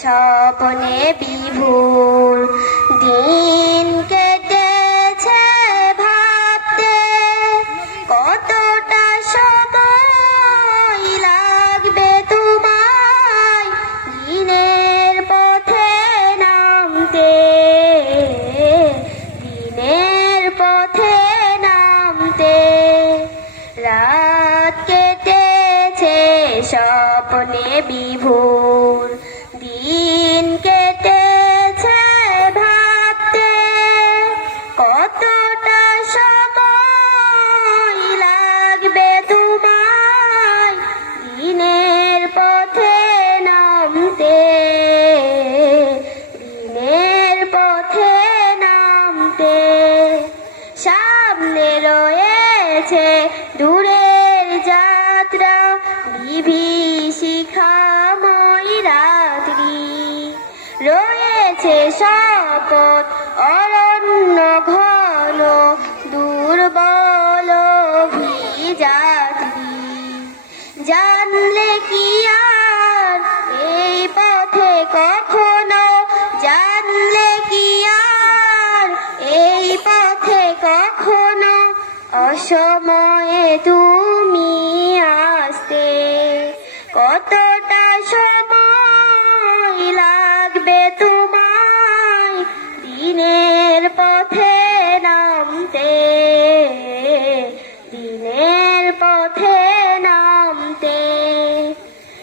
স্বপনে বিভোর। দিন কেটেছে ভাবতে, কতটা সময় লাগবে তোমায় দিনের পথে নামতে? দিনের পথে নামতে। রাত কেটেছে স্বপ্নে বিভোর। দিন কেটেছে ভাবতে কতটা সময় লাগবে তোমায় দিনের পথে নামতে? দিনের পথে নামতে। সামনে রয়েছে দূরের যাত্রা বিভীষিকাময় রয়েছে শপথ অরণ্য ঘন, দুর্বল জানলে কি আর, এই পথে কখনো? জানলে কি আর, এই পথে কখনো? অসময়ে তুমি আসতে কতটা পথে নামতে, দিনের পথে নামতে।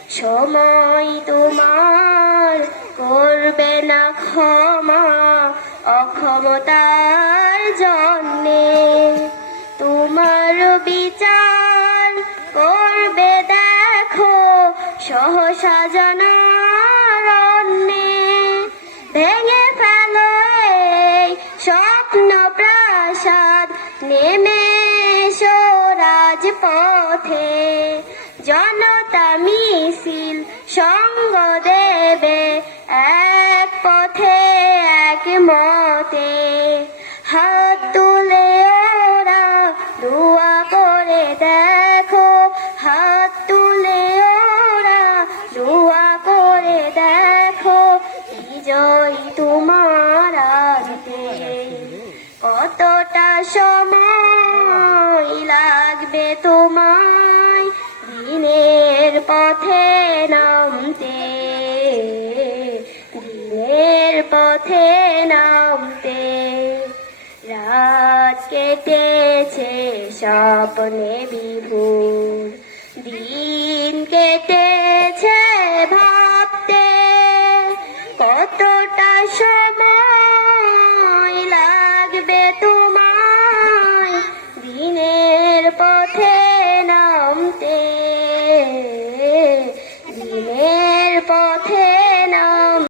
সময় তোমার করবে না ক্ষমা, অক্ষমতার জন্যে। তোমার বিচার করবে দেখো, সহসা জনারণ্যে ভেঙে নেমে এসো রাজপথে জনতা মিছিল সঙ্গ দেবে এক পথে, এক মতে। হাত তুলে ওরা দোয়া করে দেখো। হাত তুলে ওরা দোয়া করে দেখো। বিজয় তোমার কতটা সময় লাগবে তোমায়, দিনের পথে নামতে। দিনের পথে নামতে। রাত কেটেছে স্বপ্নে বিভোর। দিন কেটেছে